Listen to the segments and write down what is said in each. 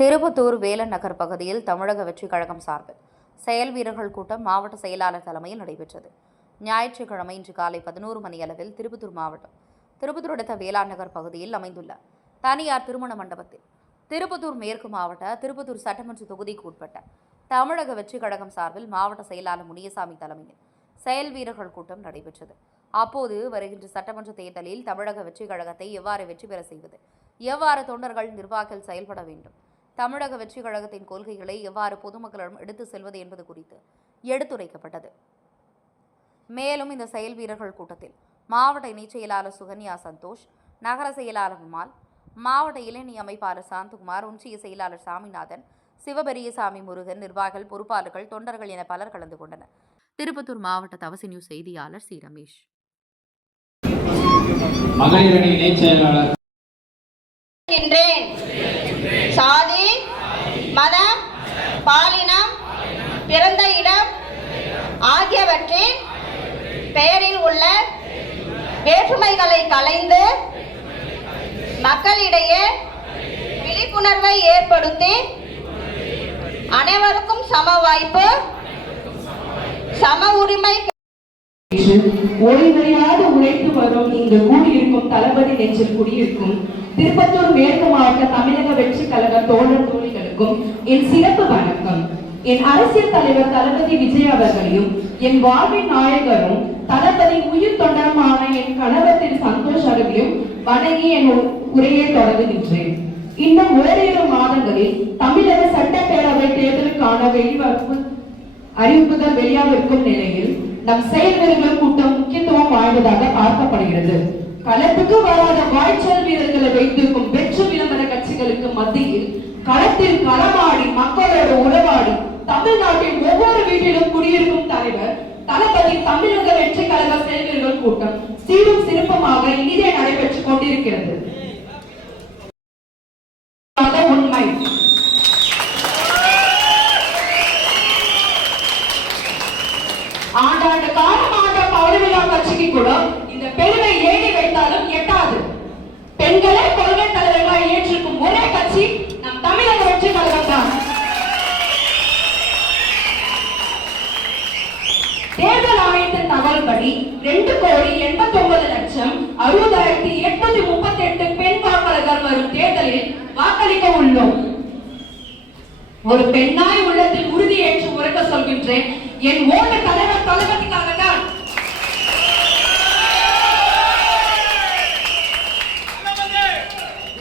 திருப்பத்தூர் வேலன் நகர் பகுதியில் தமிழக வெற்றிக் கழகம் சார்பில் செயல் வீரர்கள் கூட்டம் மாவட்ட செயலாளர் தலைமையில் நடைபெற்றது. ஞாயிற்றுக்கிழமை இன்று காலை 11 மணி அளவில் திருப்பத்தூர் மாவட்டம் திருப்பத்தூர் அடுத்த வேளாண் நகர் பகுதியில் அமைந்துள்ள தனியார் திருமண மண்டபத்தில் திருப்பத்தூர் மேற்கு மாவட்ட திருப்பத்தூர் சட்டமன்ற தொகுதிக்கு உட்பட்ட தமிழக வெற்றிக் கழகம் சார்பில் மாவட்ட செயலாளர் முனியசாமி தலைமையில் செயல் வீரர்கள் கூட்டம் நடைபெற்றது. அப்போது வருகின்ற சட்டமன்ற தேர்தலில் தமிழக வெற்றிக் கழகத்தை எவ்வாறு வெற்றி பெற செய்வது, எவ்வாறு தொண்டர்கள் நிர்வாகிகள் செயல்பட வேண்டும், தமிழக வெற்றிக் கழகத்தின் கொள்கைகளை எவ்வாறு பொதுமக்களிடம் எடுத்து செல்வது என்பது குறித்து எடுத்துரைக்கப்பட்டது. மேலும் இந்த செயல் வீரர்கள் கூட்டத்தில் மாவட்ட இணைச் செயலாளர் சுகன்யா சந்தோஷ், நகர செயலாளர் உமால், மாவட்ட இளைஞி அமைப்பாளர் சாந்தகுமார், ஒன்றிய செயலாளர் சாமிநாதன், சிவபெரியசாமி, முருகன், நிர்வாகிகள், பொறுப்பாளர்கள், தொண்டர்கள் என பலர் கலந்து கொண்டனர். திருப்பத்தூர் மாவட்ட தவசி நியூஸ் செய்தியாளர் சி ரமேஷ். மகளிரணி இணைச் செயலாளர் சாதி, மதம், பாலினம், பிறந்த இடம் ஆகியவற்றின் பெயரில் உள்ள வேற்றுமைகளை களைந்து மக்களிடையே விழிப்புணர்வை ஏற்படுத்தி அனைவருக்கும் சம வாய்ப்பு, சம உரிமை ஒளிவரியாது உழைத்து வரும் இங்கு கூடியிருக்கும் தளபதி நெஞ்சில் குடியிருக்கும் திருப்பத்தூர் மேற்கு மாவட்ட தமிழக வெற்றி கழக தோழர் தோழிகளுக்கும் என் சிறப்பு வணக்கம். என் அரசியல் தலைவர் தளபதி விஜய் அவர்களையும் என் வாழ்வின் நாயகரும் தளபதி உயிர் தொண்டருமான என் கணவர் திரு சந்தோஷ் அவர்களையும் வணங்கி என் உரையை தொடங்குகின்றேன். இன்னும் ஓரிரு மாதங்களில் தமிழக சட்டப்பேரவை தேர்தலுக்கான அறிவிப்புகள் வெளியாகிருக்கும் நிலையில் நம் செயல் வீரர்கள் கூட்டம் முக்கியத்துவம் வாய்ந்ததாக பார்க்கப்படுகிறது. களத்துக்கு வராத வாய்ச்சல் வீரர்களை வைத்திருக்கும் வெற்று விளம்பர கட்சிகளுக்கு மத்தியில் களத்தில் களமாடி மக்களோடு உறவாடி தமிழ்நாட்டின் ஒவ்வொரு வீட்டிலும் குடியிருக்கும் தலைவர் தளபதி தமிழக வெற்றி கழக செயல் வீரர்கள் கூட்டம் சீரும் சிறப்புமாக இனிதே நடைபெற்றுக் கொண்டிருக்கிறது. உண்மை ஆண்டாண்டு காலமாக பௌர்ணமிலா கட்சிக்கு கூட இந்த பெருமை ஏறி வைத்தாலும் எட்டாது. பெண்களே கொள்கை தலைவர்களாக ஏற்றிருக்கும் ஒரே கட்சி நம் தமிழக வெற்றி கழகம் தான். தேர்தல் ஆணையத்தின் தகவல்படி 2,89,60,838 பெண் வாக்காளர்கள் வரும் தேர்தலில் வாக்களிக்க உள்ளோம். ஒரு பெண்ணாய் உள்ளத்தில் உறுதியேற்று உறக்க சொல்கின்றேன், என் ஓட்டு தலைவர் தளபதிக்காக தான்.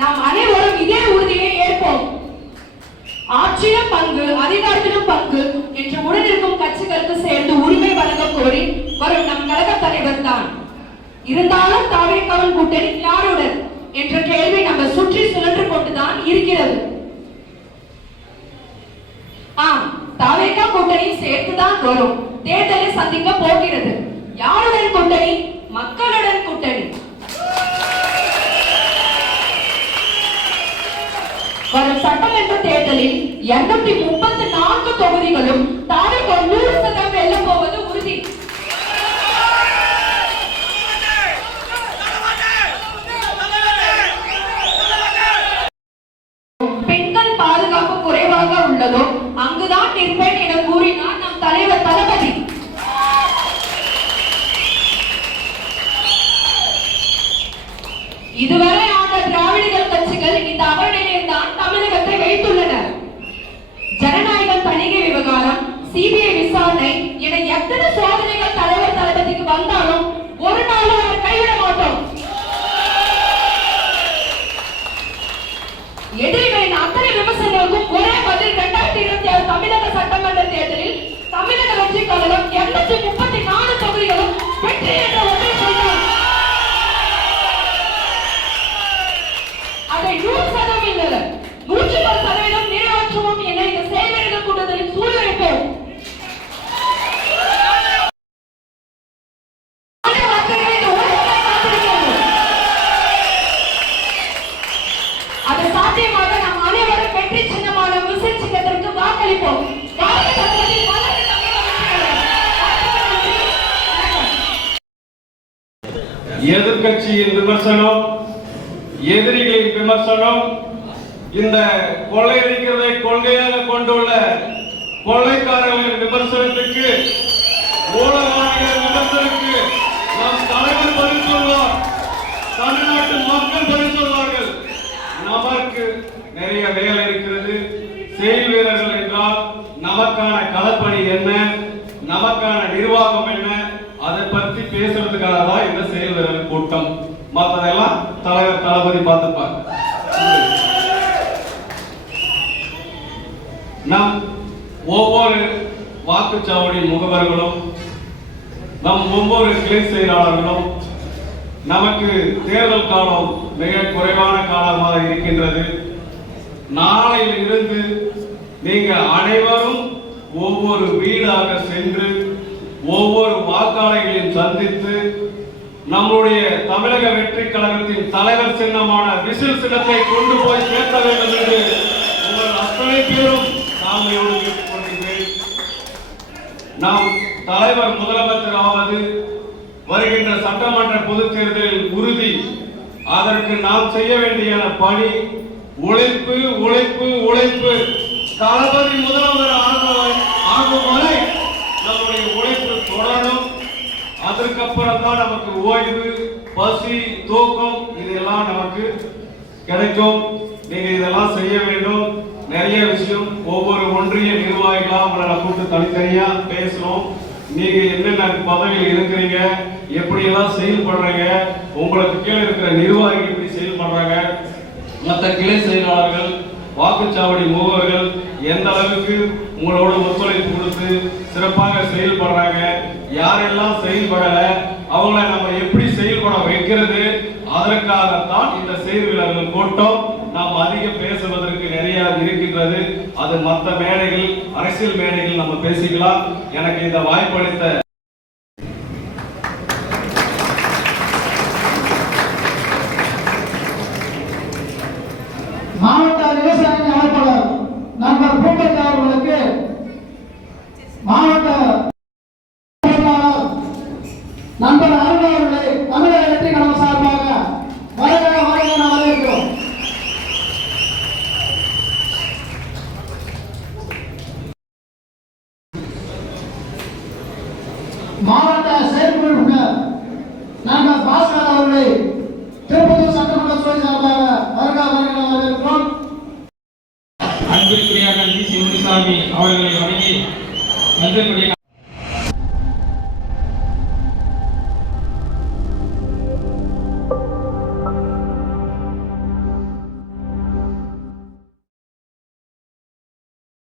நாம் அனைவரும் இதே உறுதியை ஏற்போம். ஆட்சியிலும் பங்கு, அதிகாரத்திலும் பங்கு என்று உடனிருக்கும் கட்சிகளுக்கு சேர்ந்து உரிமை வழங்க கோரி வரும் நம் கழக தலைவர் தான். இருந்தாலும் தாவேக்காவின் கூட்டணி யாருடன் என்ற கேள்வி நம்ம சுற்றி சுழன்று கொண்டுதான் இருக்கிறது. தாவேக்கா கூட்டணி சேர்த்துதான் வரும் தேர்தலை சந்திக்க போகிறது. யாருடன் கூட்டணி? மக்களுடன் கூட்டணி. வரும் சட்டமன்ற தேர்தலில் 234 தொகுதிகளும் தாவேக்கா 100% வெல்ல போவது உறுதி. பெண்கள் பாதுகாப்பு குறைவாக உள்ளதோ அங்குதான் நிற்பேன் என கூறினார் நம் தலைவர் தளபதி. இதுவரை ஆண்ட திராவிடர்கள் கட்சிகள் இந்த அவநிலையில் தான் தமிழகத்தை வைத்துள்ளனர். ஜனநாயகம் தணிக்கை விவகாரம், சிபிஐ விசாரணை என எத்தனை சோதனைகள் தலைவர் தளபதிக்கு வந்தாலும் ஒரு நாளும் அவர் கைவிட மாட்டோம். எதிரிகளின் அத்தனை விமர்சனங்களுக்கும் ஒரே பதில் 2026 தமிழக சட்டமன்ற தேர்தலில் தமிழக வெற்றி கழகம் 234 தொகுதிகளும் வெற்றி என்ற ஒன்றை சொல்றோம். அதை 100% இல்லை 100% நிறைவேற்றுவோம் என இந்த செயல்வீரர்கள் கூட்டத்தில் சூழ்நிலைப்போம். அது சாத்தியமாக நாம் அனைவரும் வெற்றி சின்னமான விசில் சின்னத்திற்கு வாக்களிப்போம். எதிர்கட்சியின் விமர்சனம், எதிரிகளின் விமர்சனம் இந்த கொள்ளையடிக்கிறதை கொள்கையாக கொண்டுள்ள கொள்ளைக்காரர்களின் விமர்சனத்துக்கு, ஊழல்வாதிகளின் விமர்சனத்துக்கு நம் தலைவர் பதில் சொல்வார், தமிழ்நாட்டு மக்கள் பதில் சொல்வார்கள். நமக்கு நிறைய வேலை இருக்கிறது. செயல் வீரர்கள் என்றால் நமக்கான களப்பணி என்ன, நமக்கான நிர்வாகம் என்ன, அதை பற்றி பேசுறதுக்காக தான் இந்த செயல் வீரர்கள் கூட்டம். மற்றதெல்லாம் தலைவர் தளபதி பார்த்துப்பாங்க. நம் ஒவ்வொரு வாக்குச்சாவடி முகவர்களும், நம் ஒவ்வொரு கிளை செயலாளர்களும், நமக்கு தேர்தல் காலம் மிக குறைவான காலமாக இருக்கின்றது. நாளையில் இருந்து நீங்க அனைவரும் ஒவ்வொரு வீடாக சென்று ஒவ்வொரு வாக்காளர்களையும் சந்தித்து நம்முடைய தமிழக வெற்றி கழகத்தின் தலைவர் சின்னமான விசில் சின்னத்தை கொண்டு போய் சேர்த்த வேண்டும் என்று உங்கள் அத்தனை பேரும் தாழ்மையோடு கேட்டுக்கொள்கிறேன். நாம் தலைவர் முதலமைச்சர் ஆவது வருகின்ற சட்டமன்ற பொதுத் தேர்தலில் உறுதி. அதற்கு நாம் செய்ய வேண்டிய பணி உழைப்பு, உழைப்பு, உழைப்பு. தளபதி முதல்வர் ஆகும் வரை நம்முடைய உழைப்பு தொடரும். அதற்கப்புறம் தான் நமக்கு ஓய்வு, பசி, தூக்கம் இதெல்லாம் நமக்கு கிடைக்கும். நீங்க இதெல்லாம் செய்ய வேண்டும். நிறைய விஷயம் ஒவ்வொரு ஒன்றிய நிர்வாகிகளா உங்களை கூட்டு தனித்தனியா பேசணும். நீங்க என்னென்ன பதவியில் இருக்கிறீங்க, எப்படி எல்லாம் செயல்படுறீங்க, உங்களுக்கு கீழே இருக்கிற நிர்வாகிகள் எப்படி செயல்படுறாங்க, மற்ற கிளை செயலாளர்கள், வாக்குச்சாவடி முகவர்கள் எந்த அளவுக்கு உங்களோட ஒத்துழைப்பு கொடுத்து சிறப்பாக செயல்படுறாங்க, யாரெல்லாம் செயல்படல அவங்களை நம்ம எப்படி செயல்பட வைக்கிறது, அதற்காகத்தான் இந்த செயல்வீரர்கள் கூட்டம். நாம் அதிகம் பேசுவதற்கு நிறைய இருக்கின்றது. அது மற்ற மேடைகள், அரசியல் மேடைகள் நம்ம பேசிக்கலாம். எனக்கு இந்த வாய்ப்பளித்த மாவட்ட விவசாய அமைப்பாளர் நண்பர் பூபதி அவர்களுக்கு, மாவட்ட நண்பர் அருண் அவர்களை தமிழக வெற்றி கழகம் சார்பாக வருக வருக என வரவேற்கிறோம். மாவட்ட செயற்குழு உறுப்பினர் நண்பர் பாஸ்கர் அவர்களை திருப்பத்தூர் சட்டமன்ற தொகுதி சார்பாக வருக வருக என வரவேற்கிறோம். அன்பிற்குரிய நன்றி சிவசாமி அவர்களை வணங்கி நன்றி